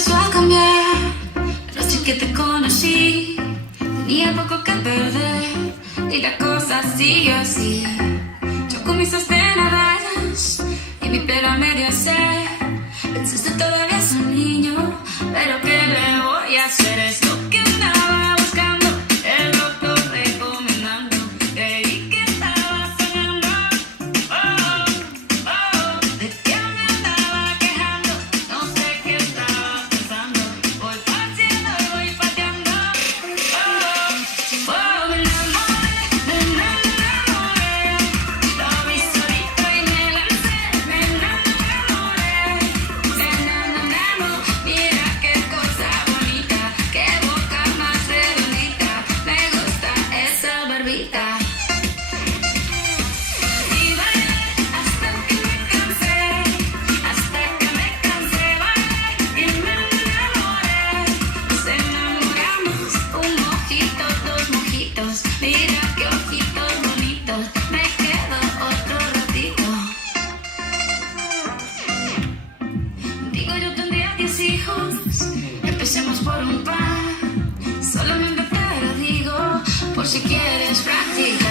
empezó a cambiar. La noche que te conocí tenía poco que perder y la cosa sigue así. Yo con mis sostenedoras y mi pelo a medio hacer. Pensaste todavía es un niño, pero ¿qué le voy a hacer? Es lo que andaba buscando, el doctor recomendando. Creí que estaba soñando, oh, oh, de que me andaba quejando. No sé qué estaba pensando, voy pateando y voy pateando. Oh, oh, me enamoré, lo vi solito y me lancé. Me enamoré, mira qué cosa bonita, qué boca más redondita, me gusta esa barbita. Y bailé hasta que me cansé, bailé y me enamoré. Nos enamoramos, un mojito, dos mojitos, mira qué ojitos bonitos, me quedo otro ratito. Digo, yo tendría 10 hijos, empecemos por un par. Solamente te lo digo, por si quieres practicar.